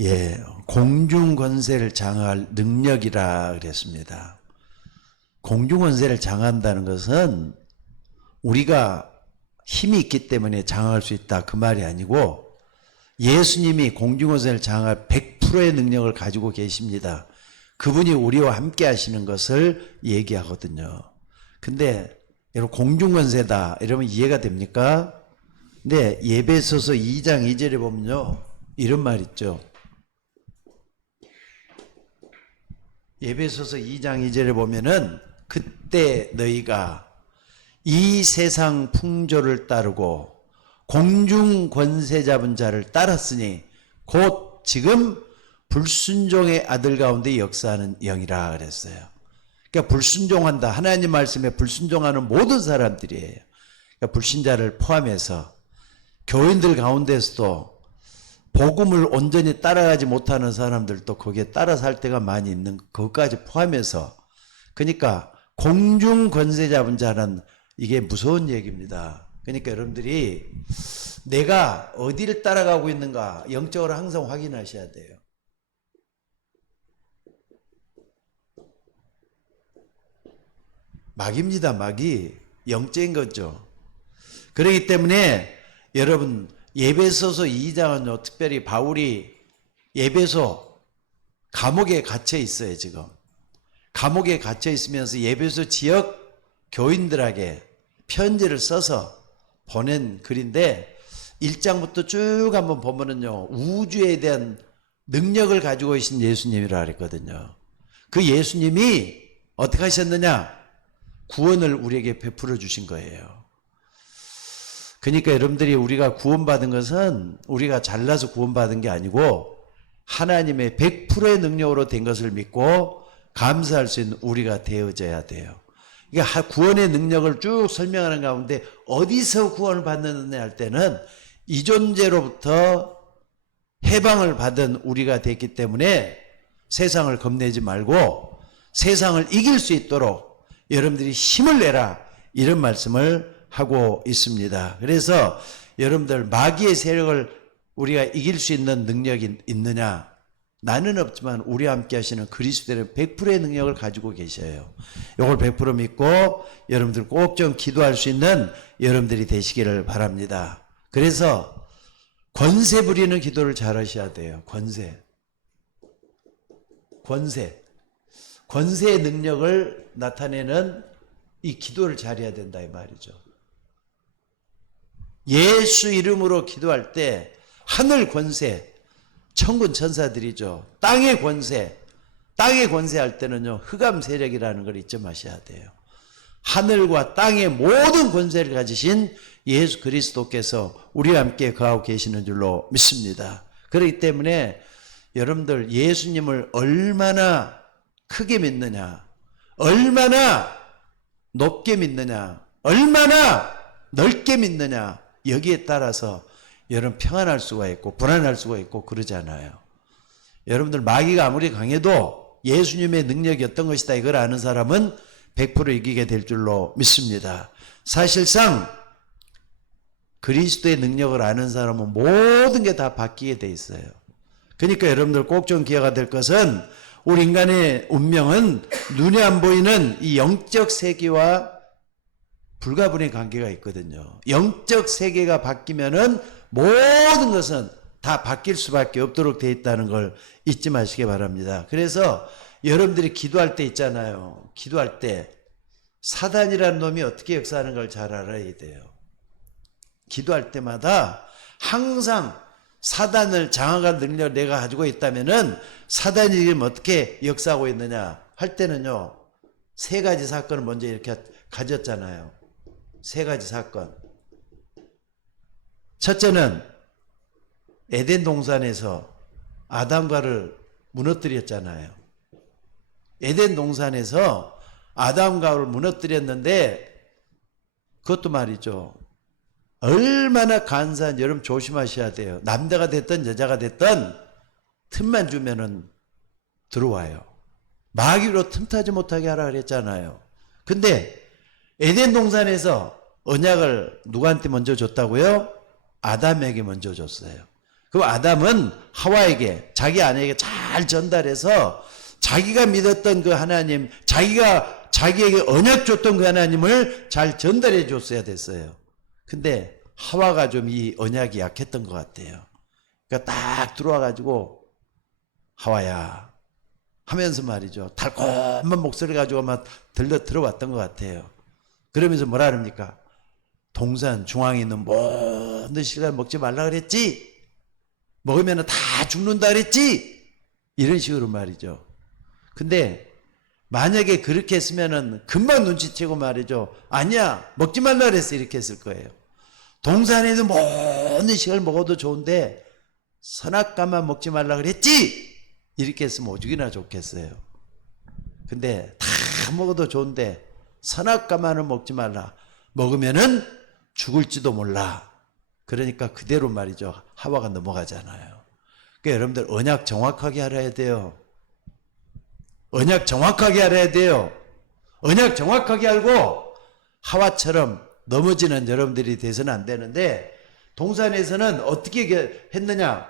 예, 공중 권세를 장악할 능력이라 그랬습니다. 공중 권세를 장악한다는 것은 우리가 힘이 있기 때문에 장악할 수 있다 그 말이 아니고, 예수님이 공중 권세를 장악할 100%의 능력을 가지고 계십니다. 그분이 우리와 함께 하시는 것을 얘기하거든요. 근데 여러분, 공중 권세다 이러면 이해가 됩니까? 근데 에베소서 2장 2절에 보면요, 이런 말 있죠. 에베소서 2장 2절에 보면은, 그때 너희가 이 세상 풍조를 따르고 공중 권세 잡은 자를 따랐으니 곧 지금 불순종의 아들 가운데 역사하는 영이라 그랬어요. 그러니까 불순종한다, 하나님 말씀에 불순종하는 모든 사람들이에요. 그러니까 불신자를 포함해서 교인들 가운데서도 복음을 온전히 따라가지 못하는 사람들도 거기에 따라 살 때가 많이 있는 것까지 포함해서, 그러니까 공중 권세 잡은 자는 이게 무서운 얘기입니다. 그러니까 여러분들이 내가 어디를 따라가고 있는가 영적으로 항상 확인하셔야 돼요. 마귀입니다. 마귀. 영적인 거죠. 그렇기 때문에 여러분, 에베소서 2장은요, 특별히 바울이 에베소 감옥에 갇혀 있어요. 지금 감옥에 갇혀 있으면서 에베소 지역 교인들에게 편지를 써서 보낸 글인데, 1장부터 쭉 한번 보면은요, 우주에 대한 능력을 가지고 계신 예수님이라 그랬거든요. 그 예수님이 어떻게 하셨느냐? 구원을 우리에게 베풀어 주신 거예요. 그러니까 여러분들이, 우리가 구원받은 것은 우리가 잘나서 구원받은 게 아니고 하나님의 100%의 능력으로 된 것을 믿고 감사할 수 있는 우리가 되어져야 돼요. 그러니까 구원의 능력을 쭉 설명하는 가운데 어디서 구원을 받느냐 할 때는 이존재로부터 해방을 받은 우리가 됐기 때문에 세상을 겁내지 말고 세상을 이길 수 있도록 여러분들이 힘을 내라, 이런 말씀을 하고 있습니다. 그래서 여러분들, 마귀의 세력을 우리가 이길 수 있는 능력이 있느냐? 나는 없지만 우리와 함께 하시는 그리스도의 100%의 능력을 가지고 계셔요. 이걸 100% 믿고 여러분들 꼭 좀 기도할 수 있는 여러분들이 되시기를 바랍니다. 그래서 권세 부리는 기도를 잘 하셔야 돼요. 권세의 능력을 나타내는 이 기도를 잘해야 된다 이 말이죠. 예수 이름으로 기도할 때 하늘 권세, 천군 천사들이죠. 땅의 권세 할 때는요, 흑암 세력이라는 걸 잊지 마셔야 돼요. 하늘과 땅의 모든 권세를 가지신 예수 그리스도께서 우리와 함께 거하고 계시는 줄로 믿습니다. 그렇기 때문에 여러분들, 예수님을 얼마나 크게 믿느냐, 얼마나 높게 믿느냐, 얼마나 넓게 믿느냐, 여기에 따라서 여러분 평안할 수가 있고 불안할 수가 있고 그러잖아요. 여러분들, 마귀가 아무리 강해도 예수님의 능력이 어떤 것이다 이걸 아는 사람은 100% 이기게 될 줄로 믿습니다. 사실상 그리스도의 능력을 아는 사람은 모든 게 다 바뀌게 돼 있어요. 그러니까 여러분들 꼭 좀 기억해야 될 것은, 우리 인간의 운명은 눈에 안 보이는 이 영적 세계와 불가분의 관계가 있거든요. 영적 세계가 바뀌면은 모든 것은 다 바뀔 수밖에 없도록 되어 있다는 걸 잊지 마시기 바랍니다. 그래서 여러분들이 기도할 때 있잖아요. 기도할 때 사단이라는 놈이 어떻게 역사하는 걸 잘 알아야 돼요. 기도할 때마다 항상 사단을 장악할 능력을 내가 가지고 있다면은 사단이 지금 어떻게 역사하고 있느냐 할 때는요, 세 가지 사건을 먼저 이렇게 가졌잖아요. 세 가지 사건. 첫째는 에덴 동산에서 아담과를 무너뜨렸잖아요. 에덴 동산에서 아담과 하와를 무너뜨렸는데, 그것도 말이죠, 얼마나 간사한, 여러분 조심하셔야 돼요. 남자가 됐든 여자가 됐든 틈만 주면은 들어와요. 마귀로 틈타지 못하게 하라 그랬잖아요. 근데 에덴 동산에서 언약을 누구한테 먼저 줬다고요? 아담에게 먼저 줬어요. 그럼 아담은 하와에게, 자기 아내에게 잘 전달해서 자기가 믿었던 그 하나님, 자기가 자기에게 언약 줬던 그 하나님을 잘 전달해 줬어야 됐어요. 근데 하와가 좀 이 언약이 약했던 것 같아요. 그러니까 딱 들어와가지고 하와야 하면서 말이죠. 달콤한 목소리 가지고 막 들어왔던 것 같아요. 그러면서 뭐라 합니까? 동산 중앙에 있는 모든 실과를 먹지 말라 그랬지? 먹으면 다 죽는다 그랬지? 이런 식으로 말이죠. 근데 만약에 그렇게 했으면은 금방 눈치채고 말이죠. 아니야, 먹지 말라 그랬어. 이렇게 했을 거예요. 동산에 있는 모든 식을 먹어도 좋은데 선악과만 먹지 말라 그랬지? 이렇게 했으면 오죽이나 좋겠어요. 근데 다 먹어도 좋은데 선악과만은 먹지 말라. 먹으면은 죽을지도 몰라. 그러니까 그대로 말이죠. 하와가 넘어가잖아요. 그러니까 여러분들 언약 정확하게 알아야 돼요. 언약 정확하게 알아야 돼요. 언약 정확하게 알고 하와처럼 넘어지는 여러분들이 돼서는 안 되는데, 동산에서는 어떻게 했느냐?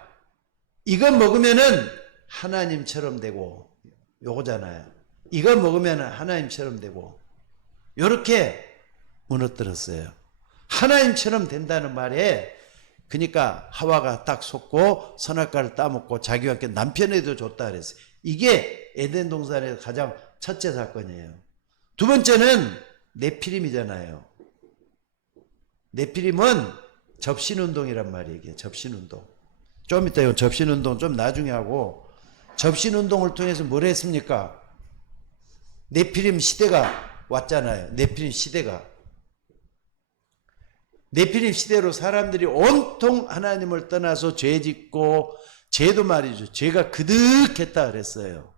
이거 먹으면은 하나님처럼 되고, 요거잖아요. 이거 먹으면 하나님처럼 되고, 요렇게 무너뜨렸어요. 하나님처럼 된다는 말에, 그러니까 하와가 딱 속고 선악과를 따먹고 자기와 함께 남편에도 줬다 그랬어요. 이게 에덴 동산에서 가장 첫째 사건이에요. 두 번째는 네피림이잖아요. 네피림은 접신운동이란 말이에요. 접신운동. 좀 이따 이 접신운동 좀 나중에 하고, 접신운동을 통해서 뭘 했습니까? 네피림 시대가 왔잖아요. 네피림 시대가. 네피림 시대로 사람들이 온통 하나님을 떠나서 죄 짓고, 죄도 말이죠. 죄가 그득했다 그랬어요.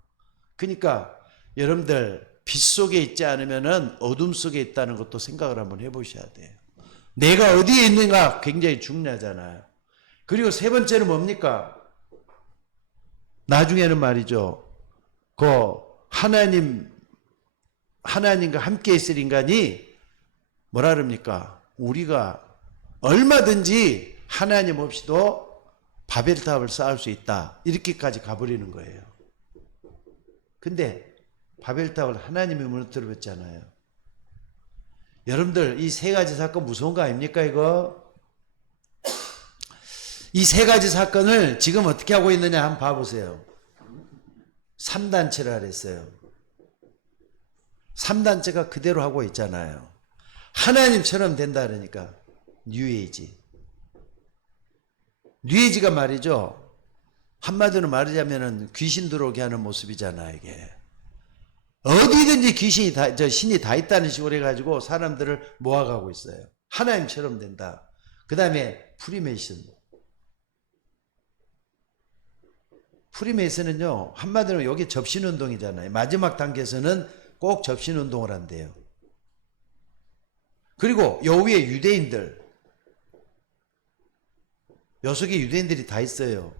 그러니까 여러분들 빛 속에 있지 않으면은 어둠 속에 있다는 것도 생각을 한번 해보셔야 돼요. 내가 어디에 있는가 굉장히 중요하잖아요. 그리고 세 번째는 뭡니까? 나중에는 말이죠. 그 하나님과 함께 있을 인간이 뭐라 그럽니까? 우리가 얼마든지 하나님 없이도 바벨탑을 쌓을 수 있다. 이렇게까지 가버리는 거예요. 근데 바벨탑을 하나님이 무너뜨렸잖아요. 여러분들 이 세 가지 사건 무서운 거 아닙니까 이거? 이 세 가지 사건을 지금 어떻게 하고 있느냐 한번 봐보세요. 3단체를 하랬어요. 3단체가 그대로 하고 있잖아요. 하나님처럼 된다 그러니까 뉴에이지. 뉴에이지가 말이죠. 한마디로 말하자면은 귀신 들어오게 하는 모습이잖아요, 이게. 어디든지 귀신이 신이 다 있다는 식으로 해가지고 사람들을 모아가고 있어요. 하나님처럼 된다. 그 다음에 프리메이슨. 프리메이슨은요, 한마디로 여기 접신운동이잖아요. 마지막 단계에서는 꼭 접신운동을 한대요. 그리고 요 위에 유대인들. 요 속에 유대인들이 다 있어요.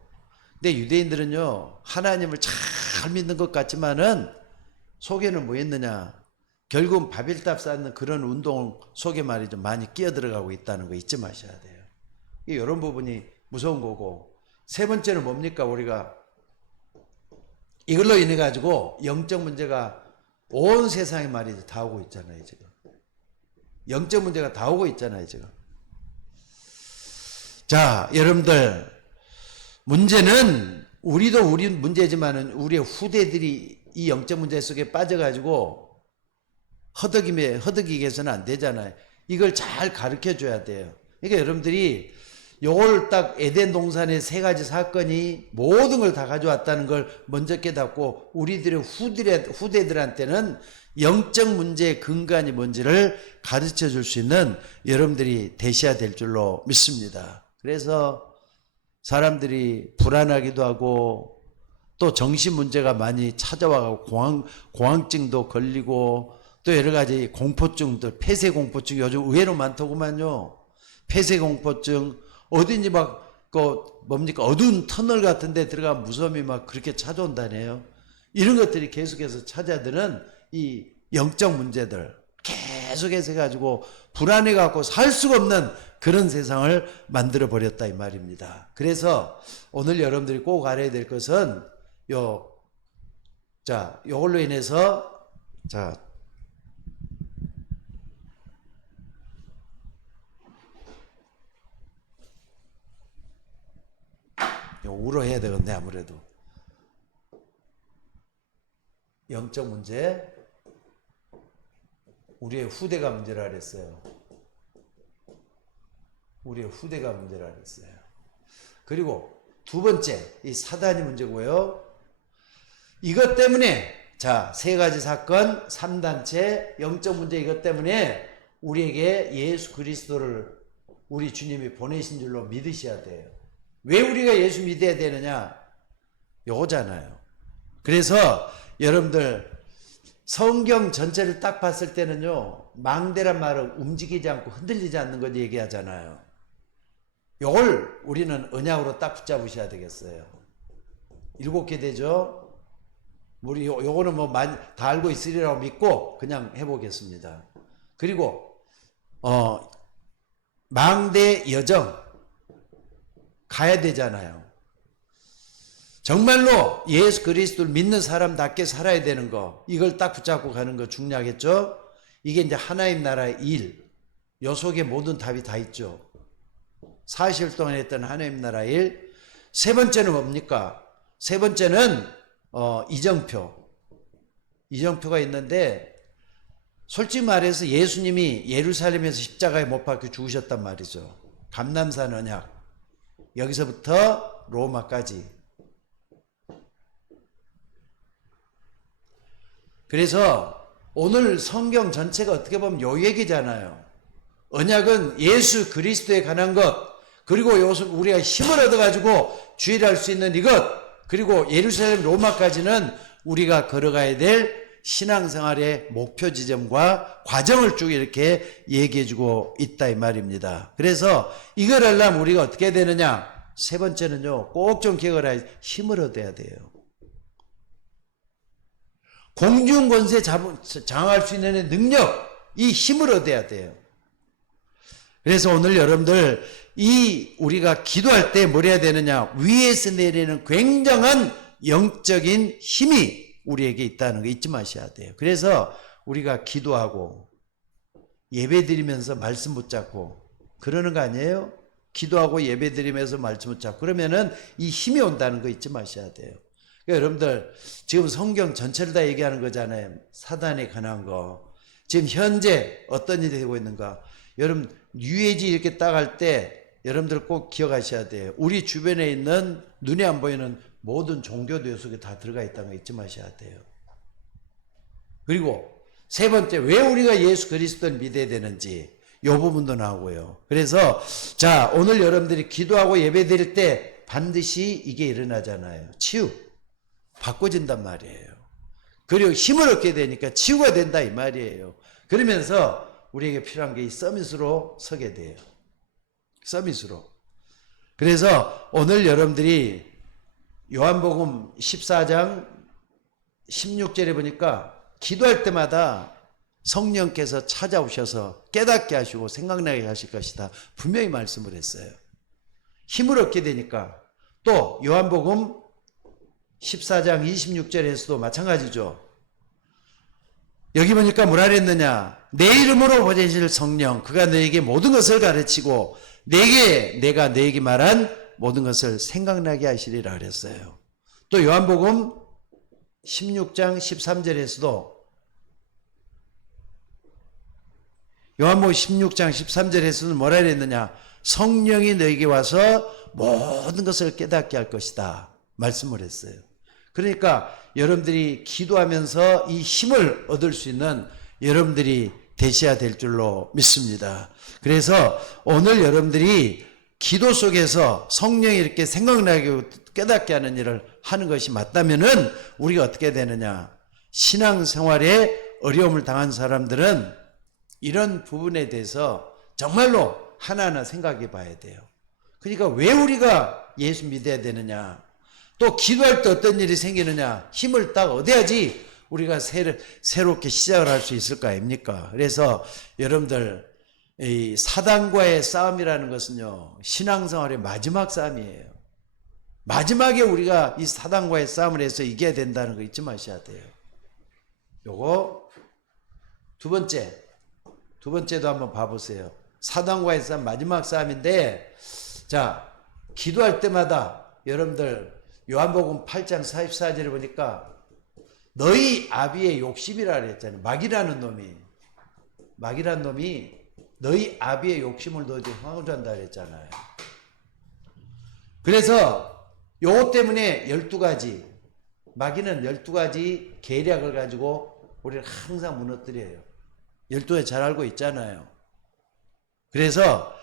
근데 유대인들은요, 하나님을 잘 믿는 것 같지만은 속에는 뭐였느냐? 결국은 바벨탑 쌓는 그런 운동 속에 말이죠. 많이 끼어들어가고 있다는 거 잊지 마셔야 돼요. 이런 부분이 무서운 거고. 세 번째는 뭡니까? 우리가 이걸로 인해 가지고 영적 문제가 온 세상에 말이죠. 다 오고 있잖아요, 지금. 영적 문제가 다 오고 있잖아요, 지금. 자, 여러분들, 문제는 우리도 우리 문제지만은 우리의 후대들이 이 영적 문제 속에 빠져가지고 허덕이게 해서는 안 되잖아요. 이걸 잘 가르쳐 줘야 돼요. 그러니까 여러분들이 요걸 딱 에덴 동산의 세 가지 사건이 모든 걸 다 가져왔다는 걸 먼저 깨닫고 우리들의 후대들한테는 영적 문제의 근간이 뭔지를 가르쳐 줄 수 있는 여러분들이 되셔야 될 줄로 믿습니다. 그래서 사람들이 불안하기도 하고 또 정신 문제가 많이 찾아와가고 공황증도 걸리고 또 여러 가지 공포증들, 폐쇄공포증 요즘 의외로 많더구만요. 폐쇄공포증, 어딘지 막 뭡니까 어두운 터널 같은 데 들어가면 무서움이 막 그렇게 찾아온다네요. 이런 것들이 계속해서 찾아드는 이 영적 문제들 계속해서 해가지고 불안해갖고 살 수가 없는 그런 세상을 만들어 버렸다 이 말입니다. 그래서 오늘 여러분들이 꼭 알아야 될 것은 요걸로 인해서 우로 해야 되겠네. 아무래도 영적 문제, 우리의 후대가 문제라 그랬어요. 우리의 후대가 문제라 그랬어요. 그리고 두 번째, 이 사단이 문제고요. 이것 때문에 세 가지 사건, 3단체, 영적 문제, 이것 때문에 우리에게 예수 그리스도를 우리 주님이 보내신 줄로 믿으셔야 돼요. 왜 우리가 예수 믿어야 되느냐? 요거잖아요. 그래서 여러분들 성경 전체를 딱 봤을 때는요, 망대란 말은 움직이지 않고 흔들리지 않는 걸 얘기하잖아요. 요걸 우리는 언약으로 딱 붙잡으셔야 되겠어요. 7개 되죠? 우리 요거는 뭐 많이 다 알고 있으리라고 믿고 그냥 해보겠습니다. 그리고 망대 여정 가야 되잖아요. 정말로 예수 그리스도를 믿는 사람답게 살아야 되는 거, 이걸 딱 붙잡고 가는 거 중요하겠죠? 이게 이제 하나님 나라의 일, 요 속에 모든 답이 다 있죠. 40일 동안 했던 하나님 나라의 일. 세 번째는 뭡니까? 세 번째는 이정표가 있는데, 솔직히 말해서 예수님이 예루살렘에서 십자가에 못 박혀 죽으셨단 말이죠. 감람산 언약, 여기서부터 로마까지. 그래서 오늘 성경 전체가 어떻게 보면 요 얘기잖아요. 언약은 예수 그리스도에 관한 것, 그리고 요즘 우리가 힘을 얻어가지고 주의할 수 있는 이것, 그리고 예루살렘 로마까지는 우리가 걸어가야 될 신앙생활의 목표 지점과 과정을 쭉 이렇게 얘기해주고 있다 이 말입니다. 그래서 이걸 하려면 우리가 어떻게 해야 되느냐? 세 번째는요, 꼭 좀 기억을 해야 힘을 얻어야 돼요. 공중 권세 장악할 수 있는 능력, 이 힘을 얻어야 돼요. 그래서 오늘 여러분들 우리가 기도할 때 뭘 해야 되느냐? 위에서 내리는 굉장한 영적인 힘이 우리에게 있다는 거 잊지 마셔야 돼요. 그래서 우리가 기도하고 예배드리면서 말씀 붙잡고 그러는 거 아니에요? 기도하고 예배드리면서 말씀 붙잡고 그러면은 이 힘이 온다는 거 잊지 마셔야 돼요. 그러니까 여러분들 지금 성경 전체를 다 얘기하는 거잖아요. 사단에 관한 거. 지금 현재 어떤 일이 되고 있는가? 여러분 뉴에이지 이렇게 딱 할 때 여러분들 꼭 기억하셔야 돼요. 우리 주변에 있는 눈에 안 보이는 모든 종교들 속에 다 들어가 있다는 거 잊지 마셔야 돼요. 그리고 세 번째, 왜 우리가 예수 그리스도를 믿어야 되는지 이 부분도 나오고요. 그래서 오늘 여러분들이 기도하고 예배 드릴 때 반드시 이게 일어나잖아요. 치유 바꿔진단 말이에요. 그리고 힘을 얻게 되니까 치유가 된다 이 말이에요. 그러면서 우리에게 필요한 게 이 서밋으로 서게 돼요. 서밋으로. 그래서 오늘 여러분들이 요한복음 14장 16절에 보니까 기도할 때마다 성령께서 찾아오셔서 깨닫게 하시고 생각나게 하실 것이다. 분명히 말씀을 했어요. 힘을 얻게 되니까. 또 요한복음 14장 26절에서도 마찬가지죠. 여기 보니까 뭐라 그랬느냐? 내 이름으로 보내실 성령, 그가 너에게 모든 것을 가르치고 내가 너에게 말한 모든 것을 생각나게 하시리라 그랬어요. 또 요한복음 16장 13절에서도 요한복음 16장 13절에서는 뭐라 그랬느냐? 성령이 너에게 와서 모든 것을 깨닫게 할 것이다 말씀을 했어요. 그러니까 여러분들이 기도하면서 이 힘을 얻을 수 있는 여러분들이 되셔야 될 줄로 믿습니다. 그래서 오늘 여러분들이 기도 속에서 성령이 이렇게 생각나게 깨닫게 하는 일을 하는 것이 맞다면은 우리가 어떻게 되느냐? 신앙생활에 어려움을 당한 사람들은 이런 부분에 대해서 정말로 하나하나 생각해 봐야 돼요. 그러니까 왜 우리가 예수 믿어야 되느냐? 또 기도할 때 어떤 일이 생기느냐? 힘을 딱 얻어야지 우리가 새롭게 시작을 할 수 있을 거 아닙니까? 그래서 여러분들 이 사단과의 싸움이라는 것은요, 신앙생활의 마지막 싸움이에요. 마지막에 우리가 이 사단과의 싸움을 해서 이겨야 된다는 거 잊지 마셔야 돼요. 요거 두 번째도 한번 봐보세요. 사단과의 싸움, 마지막 싸움인데, 자, 기도할 때마다 여러분들 요한복음 8장 44절에 보니까 너희 아비의 욕심이라 그랬잖아요. 마귀라는 놈이 너희 아비의 욕심을 너희들 황홀한다 그랬잖아요. 그래서 요거 때문에 12가지, 마귀는 12가지 계략을 가지고 우리를 항상 무너뜨려요. 12가지 잘 알고 있잖아요. 그래서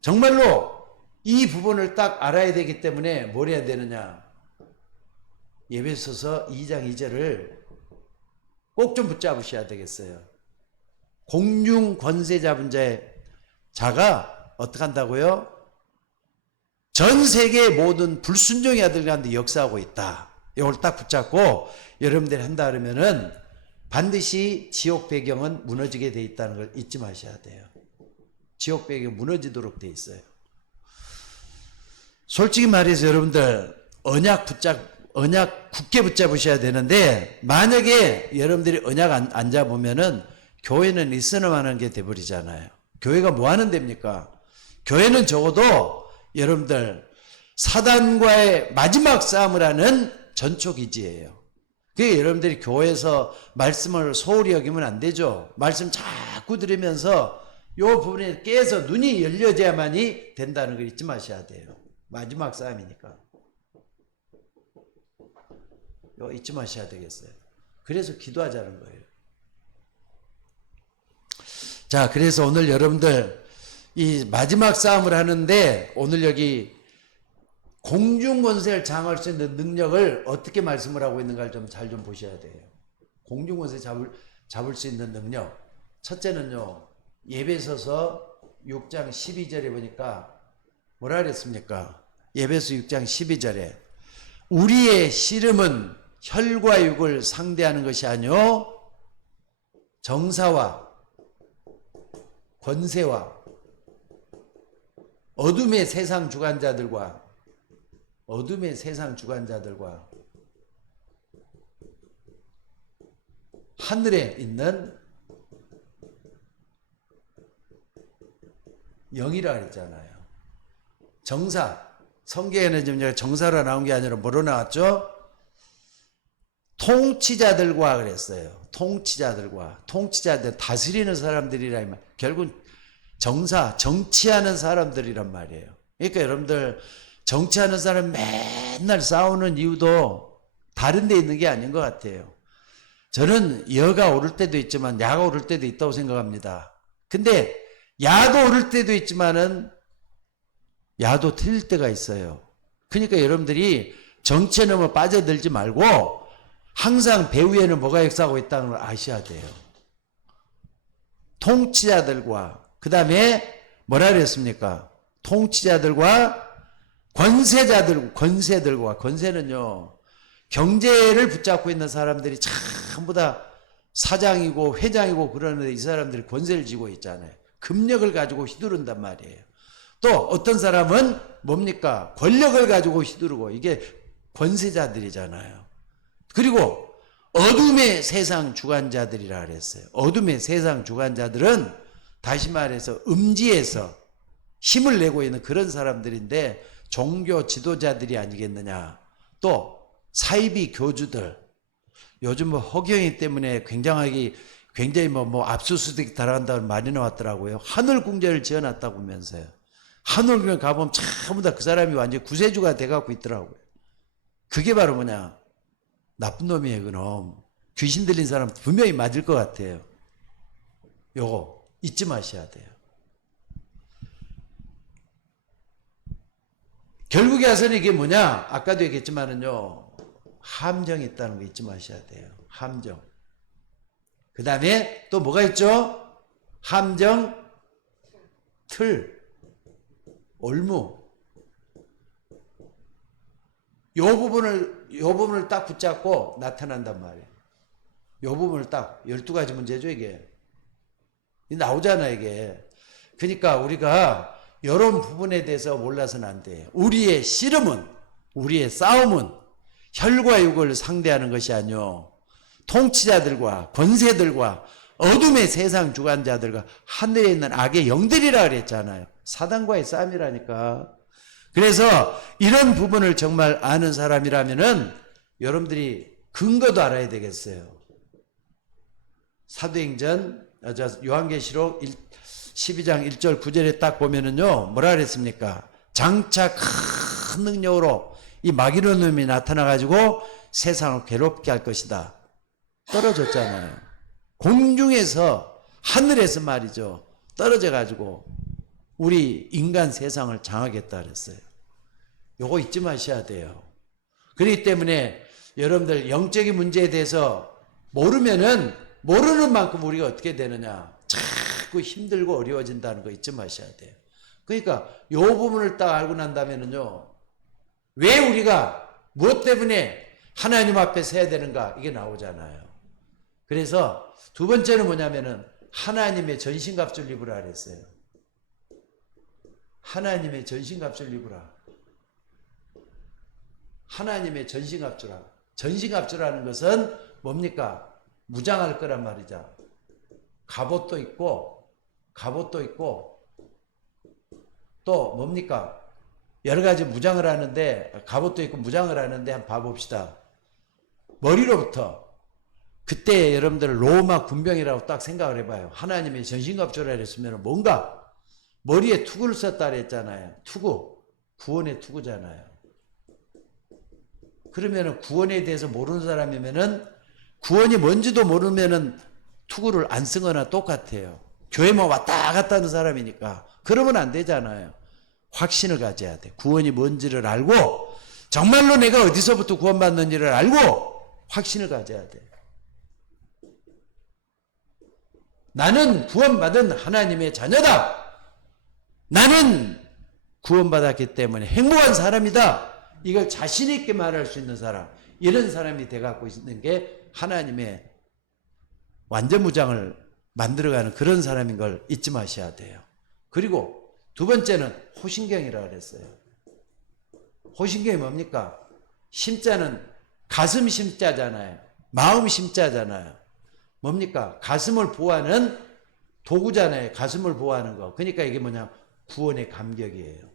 정말로 이 부분을 딱 알아야 되기 때문에 뭘 해야 되느냐. 에베소서 2장 2절을 꼭 좀 붙잡으셔야 되겠어요. 공중 권세 잡은 자가 어떻게 한다고요? 전 세계의 모든 불순종의 아들 가운데 역사하고 있다. 이걸 딱 붙잡고 여러분들이 한다 그러면은 반드시 지옥 배경은 무너지게 돼 있다는 걸 잊지 마셔야 돼요. 지옥 배경 무너지도록 돼 있어요. 솔직히 말해서 여러분들 언약 굳게 붙잡으셔야 되는데, 만약에 여러분들이 언약 안 잡으면은 교회는 있으나만 하는 게 돼버리잖아요. 교회가 뭐 하는 데입니까? 교회는 적어도 여러분들 사단과의 마지막 싸움을 하는 전초기지예요. 그게 여러분들이 교회에서 말씀을 소홀히 여기면 안 되죠. 말씀 자꾸 들으면서 요 부분에 깨서 눈이 열려져야만이 된다는 걸 잊지 마셔야 돼요. 마지막 싸움이니까. 이거 잊지 마셔야 되겠어요. 그래서 기도하자는 거예요. 자, 그래서 오늘 여러분들 이 마지막 싸움을 하는데, 오늘 여기 공중권세를 장할 수 있는 능력을 어떻게 말씀을 하고 있는가를 좀 잘 좀 보셔야 돼요. 공중권세 잡을 수 있는 능력. 첫째는요, 에베소서 6장 12절에 보니까 뭐라 그랬습니까? 에베소 6장 12절에 우리의 씨름은 혈과 육을 상대하는 것이 아니요 정사와 권세와 어둠의 세상 주관자들과 하늘에 있는 영이라 그랬잖아요. 정사, 성경에는 지금 정사로 나온 게 아니라 뭐로 나왔죠? 통치자들과 그랬어요. 통치자들 다스리는 사람들이라 말. 결국 정치하는 사람들이란 말이에요. 그러니까 여러분들 정치하는 사람 맨날 싸우는 이유도 다른 데 있는 게 아닌 것 같아요. 저는 여가 오를 때도 있지만 야가 오를 때도 있다고 생각합니다. 근데 야도 오를 때도 있지만은 야도 틀릴 때가 있어요. 그러니까 여러분들이 정치에 너무 빠져들지 말고 항상 배후에는 뭐가 역사하고 있다는 걸 아셔야 돼요. 통치자들과, 그 다음에 뭐라 그랬습니까? 통치자들과 권세는요, 경제를 붙잡고 있는 사람들이 전부 다 사장이고 회장이고 그러는데 이 사람들이 권세를 쥐고 있잖아요. 금력을 가지고 휘두른단 말이에요. 또 어떤 사람은 뭡니까? 권력을 가지고 휘두르고, 이게 권세자들이잖아요. 그리고 어둠의 세상 주관자들이라 그랬어요. 어둠의 세상 주관자들은 다시 말해서 음지에서 힘을 내고 있는 그런 사람들인데 종교 지도자들이 아니겠느냐. 또 사이비 교주들, 요즘 뭐 허경영 때문에 굉장히 뭐 압수수색 달아간다는 말이 나왔더라고요. 하늘궁전을 지어놨다고 하면서요. 하늘궁전 가보면 전부 다 그 사람이 완전히 구세주가 돼갖고 있더라고요. 그게 바로 뭐냐, 나쁜 놈이에요. 그놈 귀신 들린 사람 분명히 맞을 것 같아요. 요거 잊지 마셔야 돼요. 결국에 와서는 이게 뭐냐, 아까도 얘기했지만은요, 함정이 있다는 거 잊지 마셔야 돼요. 함정. 그 다음에 또 뭐가 있죠? 함정, 틀, 올무. 요 부분을 딱 붙잡고 나타난단 말이에요. 요 부분을 딱, 12가지 문제죠, 이게. 나오잖아, 이게. 그러니까 우리가 이런 부분에 대해서 몰라서는 안 돼요. 우리의 씨름은, 우리의 싸움은 혈과 육을 상대하는 것이 아니요 통치자들과 권세들과 어둠의 세상 주관자들과 하늘에 있는 악의 영들이라 그랬잖아요. 사단과의 싸움이라니까. 그래서 이런 부분을 정말 아는 사람이라면은 여러분들이 근거도 알아야 되겠어요. 사도행전 요한계시록 12장 1절 9절에 딱 보면은요 뭐라 그랬습니까? 장차 큰 능력으로 이 마귀로 놈이 나타나 가지고 세상을 괴롭게 할 것이다. 떨어졌잖아요. 공중에서 하늘에서 말이죠. 떨어져 가지고 우리 인간 세상을 장하겠다 그랬어요. 요거 잊지 마셔야 돼요. 그렇기 때문에 여러분들 영적인 문제에 대해서 모르면은 모르는 만큼 우리가 어떻게 되느냐. 자꾸 힘들고 어려워진다는 거 잊지 마셔야 돼요. 그러니까 요 부분을 딱 알고 난다면은요. 왜 우리가 무엇 때문에 하나님 앞에 서야 되는가 이게 나오잖아요. 그래서 두 번째는 뭐냐면은 하나님의 전신갑주를 입으라 그랬어요. 하나님의 전신갑주를 입으라. 하나님의 전신갑주라. 전신갑주라는 것은 뭡니까? 무장할 거란 말이죠. 갑옷도 있고 또 뭡니까? 여러 가지 무장을 하는데 갑옷도 있고 무장을 하는데 한번 봐봅시다. 머리로부터 그때 여러분들 로마 군병이라고 딱 생각을 해봐요. 하나님의 전신갑주라 했으면 뭔가 머리에 투구를 썼다 그랬잖아요. 투구, 구원의 투구잖아요. 그러면은 구원에 대해서 모르는 사람이면은 구원이 뭔지도 모르면은 투구를 안 쓴 거나 똑같아요. 교회만 왔다 갔다 하는 사람이니까. 그러면 안 되잖아요. 확신을 가져야 돼. 구원이 뭔지를 알고 정말로 내가 어디서부터 구원받는지를 알고 확신을 가져야 돼. 나는 구원받은 하나님의 자녀다. 나는 구원받았기 때문에 행복한 사람이다. 이걸 자신 있게 말할 수 있는 사람, 이런 사람이 돼갖고 있는 게 하나님의 완전무장을 만들어가는 그런 사람인 걸 잊지 마셔야 돼요. 그리고 두 번째는 호신경이라고 그랬어요. 호신경이 뭡니까? 심자는 가슴 심자잖아요. 마음 심자잖아요. 뭡니까? 가슴을 보호하는 도구잖아요. 가슴을 보호하는 거. 그러니까 이게 뭐냐? 구원의 감격이에요.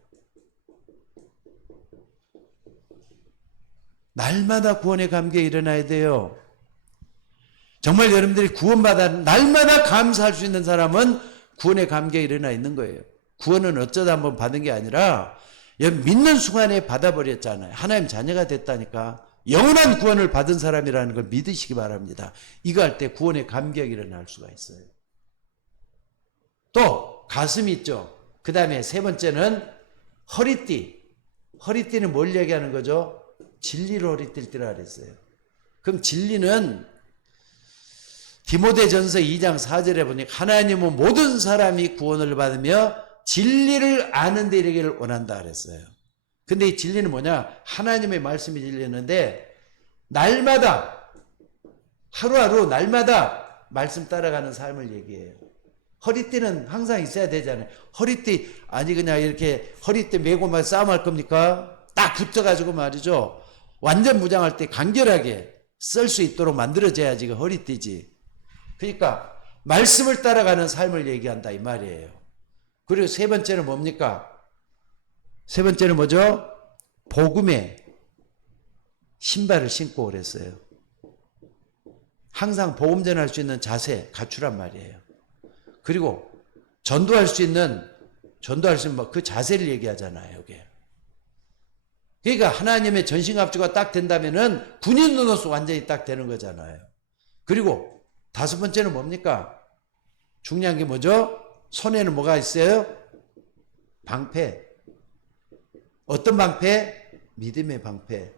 날마다 구원의 감격이 일어나야 돼요. 정말 여러분들이 구원받아 날마다 감사할 수 있는 사람은 구원의 감격이 일어나 있는 거예요. 구원은 어쩌다 한번 받은 게 아니라 믿는 순간에 받아버렸잖아요. 하나님 자녀가 됐다니까. 영원한 구원을 받은 사람이라는 걸 믿으시기 바랍니다. 이거 할 때 구원의 감격이 일어날 수가 있어요. 또 가슴이 있죠. 그 다음에 세 번째는 허리띠. 허리띠는 뭘 얘기하는 거죠? 진리로 허리띠를 띠라 그랬어요. 그럼 진리는 디모데전서 2장 4절에 보니까 하나님은 모든 사람이 구원을 받으며 진리를 아는 데 이르기를 원한다 그랬어요. 근데 이 진리는 뭐냐? 하나님의 말씀이 진리였는데 날마다 하루하루 날마다 말씀 따라가는 삶을 얘기해요. 허리띠는 항상 있어야 되잖아요. 허리띠 아니 그냥 이렇게 허리띠 메고만 싸움할 겁니까? 딱 붙어가지고 말이죠. 완전 무장할 때 간결하게 쓸 수 있도록 만들어져야지 그 허리띠지. 그러니까 말씀을 따라가는 삶을 얘기한다 이 말이에요. 그리고 세 번째는 뭡니까? 세 번째는 뭐죠? 복음의 신발을 신고 그랬어요. 항상 복음 전할 수 있는 자세 갖추란 말이에요. 그리고 전도할 수 있는 그 자세를 얘기하잖아요. 이게. 그러니까 하나님의 전신갑주가 딱 된다면은 군인으로서 완전히 딱 되는 거잖아요. 그리고 다섯 번째는 뭡니까? 중요한 게 뭐죠? 손에는 뭐가 있어요? 방패. 어떤 방패? 믿음의 방패.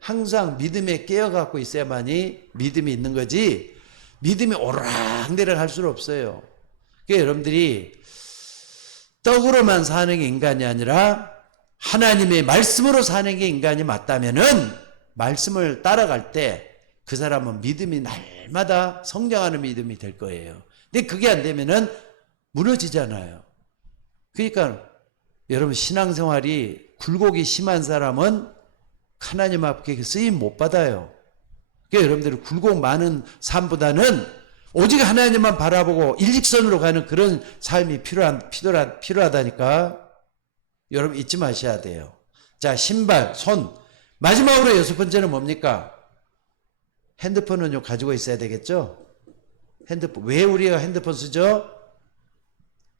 항상 믿음에 깨어갖고 있어야만이 믿음이 있는 거지 믿음이 오락내락 할 수는 없어요. 그러니까 여러분들이 떡으로만 사는 게 인간이 아니라 하나님의 말씀으로 사는 게 인간이 맞다면은 말씀을 따라갈 때 그 사람은 믿음이 날마다 성장하는 믿음이 될 거예요. 근데 그게 안 되면은 무너지잖아요. 그러니까 여러분 신앙생활이 굴곡이 심한 사람은 하나님 앞에 쓰임 못 받아요. 그러니까 여러분들이 굴곡 많은 삶보다는 오직 하나님만 바라보고 일직선으로 가는 그런 삶이 필요하다니까 여러분 잊지 마셔야 돼요. 자, 신발, 손. 마지막으로 6번째는 뭡니까? 핸드폰은 가지고 있어야 되겠죠? 핸드폰. 왜 우리가 핸드폰 쓰죠?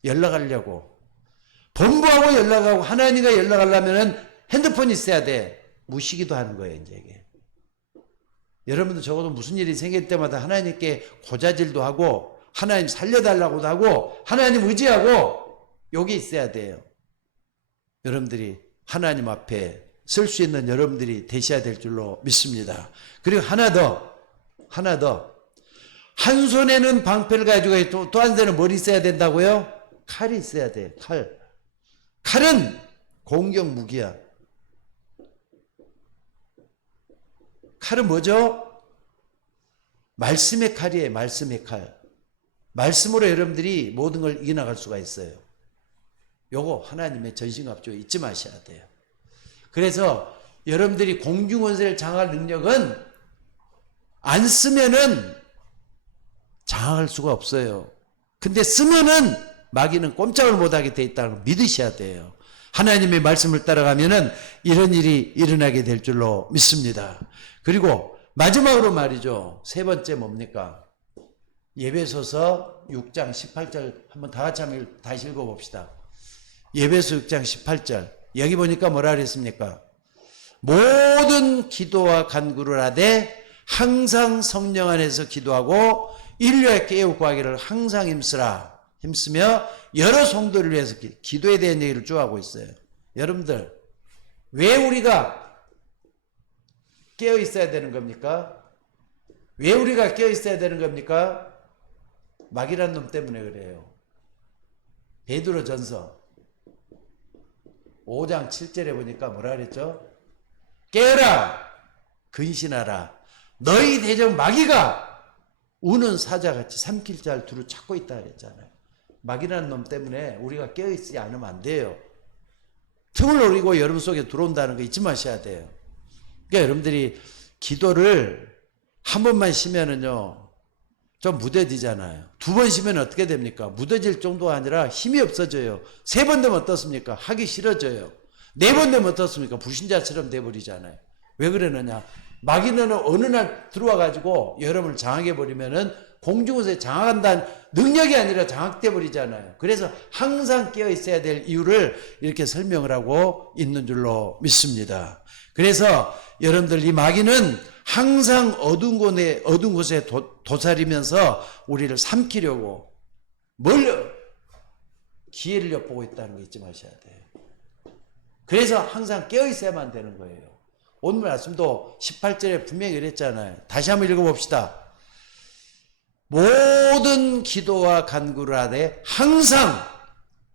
연락하려고. 본부하고 연락하고 하나님과 연락하려면 핸드폰이 있어야 돼. 무시기도 하는 거예요, 이제 이게. 여러분도 적어도 무슨 일이 생길 때마다 하나님께 고자질도 하고 하나님 살려달라고도 하고 하나님 의지하고 여기 있어야 돼요. 여러분들이 하나님 앞에 쓸 수 있는 여러분들이 되셔야 될 줄로 믿습니다. 그리고 하나 더. 한 손에는 방패를 가지고 또 한 손에는 뭘 있어야 된다고요? 칼이 있어야 돼. 칼. 칼은 공격 무기야. 칼은 뭐죠? 말씀의 칼이에요. 말씀의 칼. 말씀으로 여러분들이 모든 걸 이겨나갈 수가 있어요. 요거 하나님의 전신갑주 잊지 마셔야 돼요. 그래서 여러분들이 공중원세를 장할 능력은 안 쓰면은 장악할 수가 없어요. 근데 쓰면은 마귀는 꼼짝을 못하게 돼 있다는 걸 믿으셔야 돼요. 하나님의 말씀을 따라가면은 이런 일이 일어나게 될 줄로 믿습니다. 그리고 마지막으로 말이죠. 세 번째 뭡니까? 예배소서 6장 18절 한번 다 같이 한번 다시 읽어봅시다. 예배소 6장 18절 여기 보니까 뭐라 그랬습니까? 모든 기도와 간구를 하되 항상 성령 안에서 기도하고 인류에 깨우고 하기를 항상 힘쓰며 여러 성도를 위해서 기도에 대한 얘기를 쭉 하고 있어요. 여러분들 왜 우리가 깨어 있어야 되는 겁니까? 왜 우리가 깨어 있어야 되는 겁니까? 마귀란 놈 때문에 그래요. 베드로전서 5장 7절에 보니까 뭐라 그랬죠? 깨어라 근신하라 너희 대적 마귀가 우는 사자같이 삼킬 자를 두루 찾고 있다 그랬잖아요. 마귀라는 놈 때문에 우리가 깨어있지 않으면 안 돼요. 틈을 노리고 여러분 속에 들어온다는 거 잊지 마셔야 돼요. 그러니까 여러분들이 기도를 한 번만 쉬면은요 좀 무뎌지잖아요. 두 번 쉬면 어떻게 됩니까? 무뎌질 정도가 아니라 힘이 없어져요. 세 번 되면 어떻습니까? 하기 싫어져요. 네 번 되면 어떻습니까? 불신자처럼 돼버리잖아요. 왜 그러느냐? 마귀는 어느 날 들어와 가지고 여러분을 장악해 버리면은 공중에서 장악한다는 능력이 아니라 장악돼 버리잖아요. 그래서 항상 깨어 있어야 될 이유를 이렇게 설명을 하고 있는 줄로 믿습니다. 그래서 여러분들 이 마귀는 항상 어두운 곳에 도사리면서 우리를 삼키려고 기회를 엿보고 있다는 거 잊지 마셔야 돼요. 그래서 항상 깨어 있어야만 되는 거예요. 오늘 말씀도 18절에 분명히 그랬잖아요. 다시 한번 읽어봅시다. 모든 기도와 간구를 하되 항상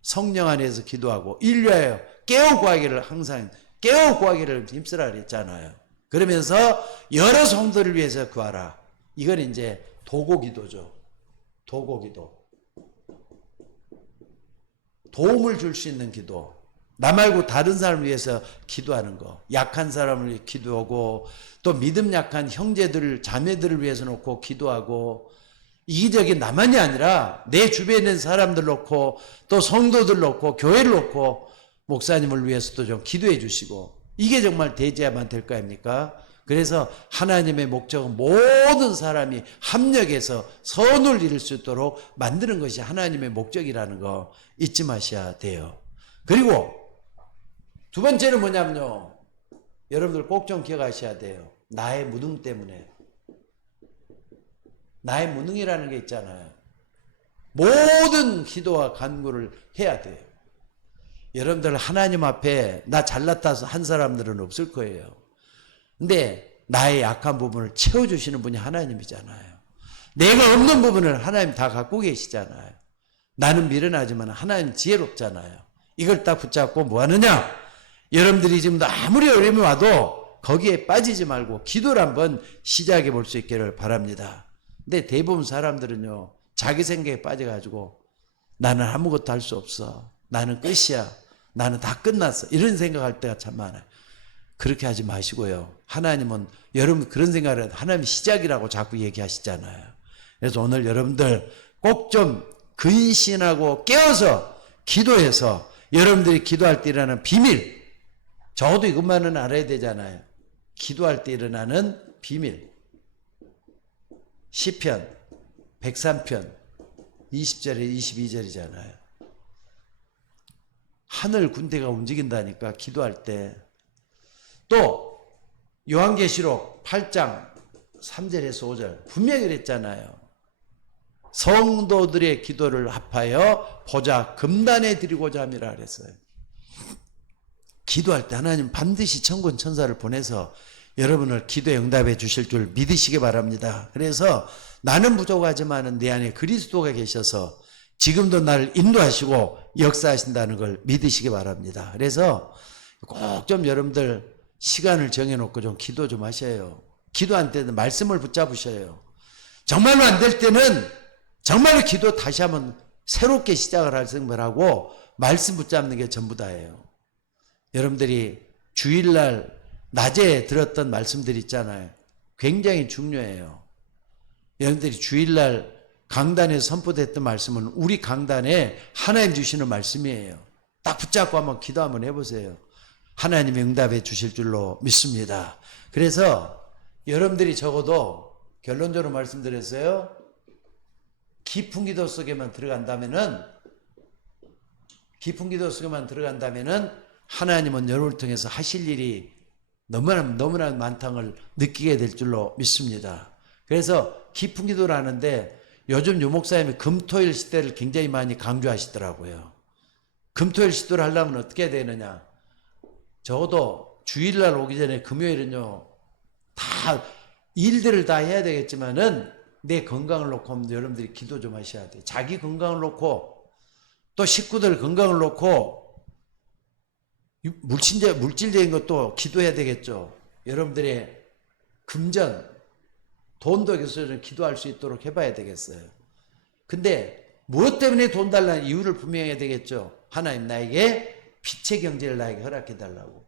성령 안에서 기도하고 인류하여 깨어 구하기를 항상 깨어 구하기를 힘쓰라 그랬잖아요. 그러면서 여러 성도를 위해서 구하라. 이건 이제 도고기도죠. 도고기도. 도움을 줄 수 있는 기도. 나 말고 다른 사람을 위해서 기도하는 거. 약한 사람을 위해 기도하고 또 믿음 약한 형제들, 자매들을 위해서 놓고 기도하고 이기적인 나만이 아니라 내 주변에 있는 사람들 놓고 또 성도들 놓고 교회를 놓고 목사님을 위해서도 좀 기도해 주시고 이게 정말 대제야만 될 거 아닙니까? 그래서 하나님의 목적은 모든 사람이 합력해서 선을 이룰 수 있도록 만드는 것이 하나님의 목적이라는 거 잊지 마셔야 돼요. 그리고 두 번째는 뭐냐면요. 여러분들 꼭 좀 기억하셔야 돼요. 나의 무능 때문에. 나의 무능이라는 게 있잖아요. 모든 기도와 간구를 해야 돼요. 여러분들 하나님 앞에 나 잘났다 한 사람들은 없을 거예요. 근데 나의 약한 부분을 채워주시는 분이 하나님이잖아요. 내가 없는 부분을 하나님 다 갖고 계시잖아요. 나는 미련하지만 하나님 지혜롭잖아요. 이걸 딱 붙잡고 뭐 하느냐? 여러분들이 지금 아무리 어려움이 와도 거기에 빠지지 말고 기도를 한번 시작해 볼 수 있기를 바랍니다. 근데 대부분 사람들은요, 자기 생각에 빠져가지고 나는 아무것도 할 수 없어. 나는 끝이야. 나는 다 끝났어. 이런 생각할 때가 참 많아요. 그렇게 하지 마시고요. 하나님은 여러분 그런 생각을 해도 하나님 시작이라고 자꾸 얘기하시잖아요. 그래서 오늘 여러분들 꼭 좀 근신하고 깨어서 기도해서 여러분들이 기도할 때 일어나는 비밀, 적어도 이것만은 알아야 되잖아요. 기도할 때 일어나는 비밀. 시편 103편 20절에 22절이잖아요. 하늘 군대가 움직인다니까 기도할 때. 또 요한계시록 8장 3절에서 5절 분명히 그랬잖아요. 성도들의 기도를 합하여 보자 금단에 드리고자 함이라 그랬어요. 기도할 때 하나님 반드시 천군 천사를 보내서 여러분을 기도에 응답해 주실 줄 믿으시기 바랍니다. 그래서 나는 부족하지만 내 안에 그리스도가 계셔서 지금도 나를 인도하시고 역사하신다는 걸 믿으시기 바랍니다. 그래서 꼭 좀 여러분들 시간을 정해놓고 좀 기도 좀 하셔요. 기도할 때는 말씀을 붙잡으셔요. 정말로 안 될 때는 정말로 기도 다시 한번 새롭게 시작을 할 생각을 하고 말씀 붙잡는 게 전부 다예요. 여러분들이 주일날 낮에 들었던 말씀들 있잖아요. 굉장히 중요해요. 여러분들이 주일날 강단에서 선포됐던 말씀은 우리 강단에 하나님 주시는 말씀이에요. 딱 붙잡고 한번 기도 한번 해보세요. 하나님이 응답해 주실 줄로 믿습니다. 그래서 여러분들이 적어도 결론적으로 말씀드렸어요. 깊은 기도 속에만 들어간다면은 하나님은 여러분을 통해서 하실 일이 너무나 많다는 걸 느끼게 될 줄로 믿습니다. 그래서 깊은 기도를 하는데 요즘 유목사님이 금토일 시대를 굉장히 많이 강조하시더라고요. 금토일 시도를 하려면 어떻게 해야 되느냐. 적어도 주일날 오기 전에 금요일은요. 다 일들을 다 해야 되겠지만은 내 건강을 놓고 여러분들이 기도 좀 하셔야 돼요. 자기 건강을 놓고 또 식구들 건강을 놓고 물질적인 것도 기도해야 되겠죠. 여러분들의 금전, 돈도 계속 기도할 수 있도록 해봐야 되겠어요. 근데 무엇 때문에 돈 달라는 이유를 분명해야 되겠죠. 하나님 나에게 빛의 경제를 나에게 허락해 달라고.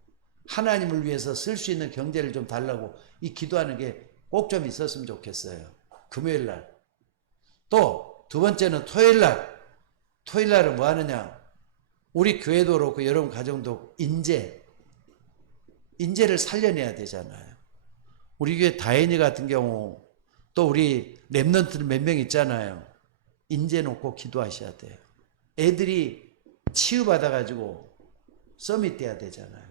하나님을 위해서 쓸 수 있는 경제를 좀 달라고 이 기도하는 게 꼭 좀 있었으면 좋겠어요. 금요일 날. 또 두 번째는 토요일 날. 토요일 날은 뭐 하느냐. 우리 교회도 그렇고 여러분 가정도 인재를 살려내야 되잖아요. 우리 교회 다혜니 같은 경우 또 우리 랩런트들 몇 명 있잖아요. 인재 놓고 기도하셔야 돼요. 애들이 치유받아가지고 서밋 돼야 되잖아요.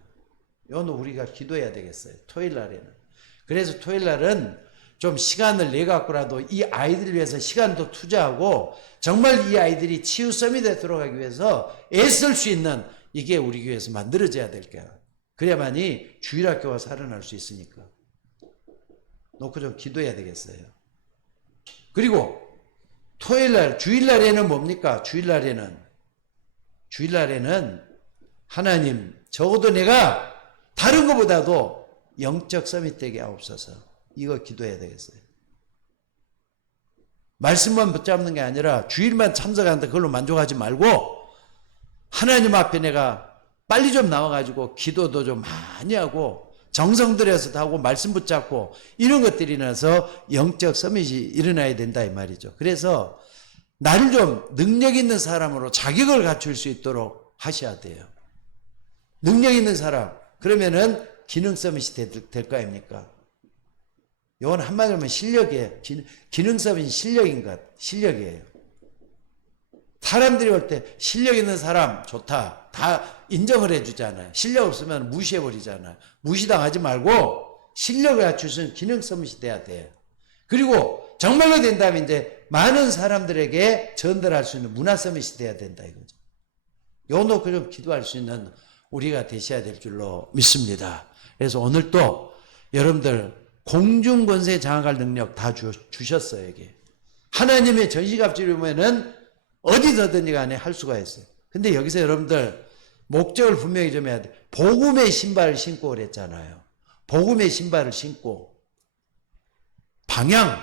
이거는 우리가 기도해야 되겠어요. 토요일 날에는. 그래서 토요일 날은 좀 시간을 내갖고라도 이 아이들을 위해서 시간도 투자하고 정말 이 아이들이 치유 서밋에 들어가기 위해서 애쓸 수 있는 이게 우리 교회에서 만들어져야 될 거야. 그래야만이 주일학교가 살아날 수 있으니까. 놓고 좀 기도해야 되겠어요. 그리고 토요일날, 주일날에는 뭡니까? 주일날에는 하나님 적어도 내가 다른 것보다도 영적 서밋 되게 하옵소서. 이거 기도해야 되겠어요. 말씀만 붙잡는 게 아니라 주일만 참석하는데 그걸로 만족하지 말고 하나님 앞에 내가 빨리 좀 나와가지고 기도도 좀 많이 하고 정성 들여서 하고 말씀 붙잡고 이런 것들이 일어나서 영적 서밋이 일어나야 된다 이 말이죠. 그래서 나를 좀 능력 있는 사람으로 자격을 갖출 수 있도록 하셔야 돼요. 능력 있는 사람. 그러면은 기능 서밋이 될 거 아닙니까? 이건 한마디로 하면 실력이에요. 기능 서밋이 실력이에요. 사람들이 볼 때 실력 있는 사람 좋다. 다 인정을 해주잖아요. 실력 없으면 무시해버리잖아요. 무시당하지 말고 실력을 갖출 수 있는 기능 서밋이 돼야 돼요. 그리고 정말로 된다면 이제 많은 사람들에게 전달할 수 있는 문화 서밋이 돼야 된다 이거죠. 요 놓고 좀 기도할 수 있는 우리가 되셔야 될 줄로 믿습니다. 그래서 오늘 또 여러분들 공중권세 장악할 능력 다 주셨어요. 이게 하나님의 전시갑주를 보면은 어디서든지 간에 할 수가 있어요. 근데 여기서 여러분들 목적을 분명히 좀 해야 돼. 복음의 신발을 신고 그랬잖아요. 복음의 신발을 신고 방향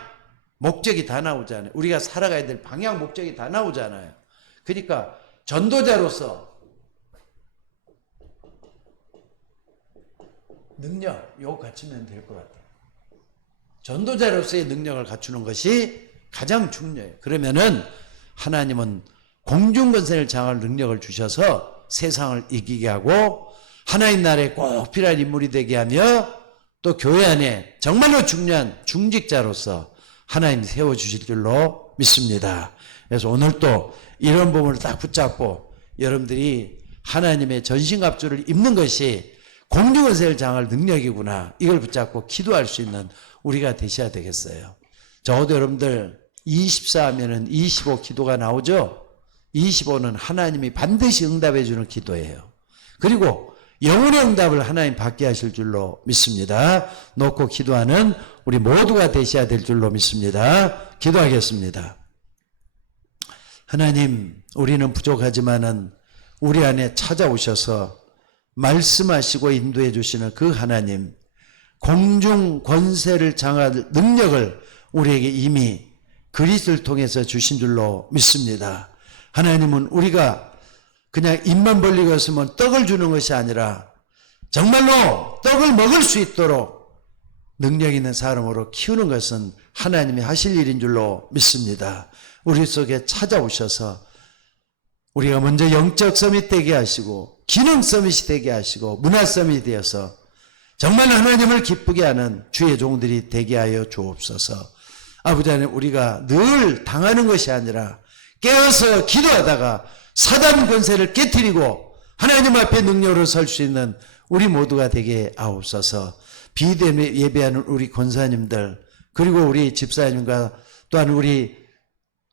목적이 다 나오잖아요. 우리가 살아가야 될 방향 목적이 다 나오잖아요. 그러니까 전도자로서 능력 요거 갖추면 될 것 같아요. 전도자로서의 능력을 갖추는 것이 가장 중요해요. 그러면은 하나님은 공중권세를 장할 능력을 주셔서 세상을 이기게 하고 하나님 나라에 꼭 필요한 인물이 되게 하며 또 교회 안에 정말로 중요한 중직자로서 하나님이 세워주실 줄로 믿습니다. 그래서 오늘 또 이런 부분을 딱 붙잡고 여러분들이 하나님의 전신갑주를 입는 것이 공중권세를 장할 능력이구나, 이걸 붙잡고 기도할 수 있는 우리가 되셔야 되겠어요. 적어도 여러분들 24 하면은 25 기도가 나오죠. 25는 하나님이 반드시 응답해 주는 기도예요. 그리고 영혼의 응답을 하나님 받게 하실 줄로 믿습니다. 놓고 기도하는 우리 모두가 되셔야 될 줄로 믿습니다. 기도하겠습니다. 하나님, 우리는 부족하지만은 우리 안에 찾아오셔서 말씀하시고 인도해 주시는 그 하나님, 공중 권세를 장할 능력을 우리에게 이미 그리스도를 통해서 주신 줄로 믿습니다. 하나님은 우리가 그냥 입만 벌리고 있으면 떡을 주는 것이 아니라 정말로 떡을 먹을 수 있도록 능력 있는 사람으로 키우는 것은 하나님이 하실 일인 줄로 믿습니다. 우리 속에 찾아오셔서 우리가 먼저 영적 서밋 되게 하시고 기능 서밋이 되게 하시고 문화 서밋이 되어서 정말 하나님을 기쁘게 하는 주의 종들이 되게 하여 주옵소서. 아버지 하나님, 우리가 늘 당하는 것이 아니라 깨어서 기도하다가 사단 권세를 깨트리고 하나님 앞에 능력으로 설 수 있는 우리 모두가 되게 하옵소서. 비대면 예배하는 우리 권사님들, 그리고 우리 집사님과 또한 우리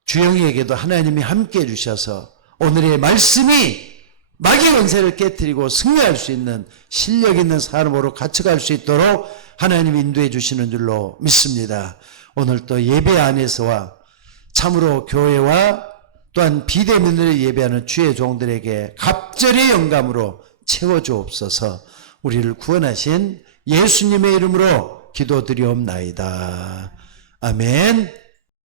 주영이에게도 하나님이 함께 해주셔서 오늘의 말씀이 마귀의 권세를 깨트리고 승리할 수 있는 실력 있는 사람으로 갇혀갈 수 있도록 하나님이 인도해 주시는 줄로 믿습니다. 오늘 또 예배 안에서와 참으로 교회와 또한 비대면으로 예배하는 주의 종들에게 갑절의 영감으로 채워주옵소서. 우리를 구원하신 예수님의 이름으로 기도드리옵나이다. 아멘.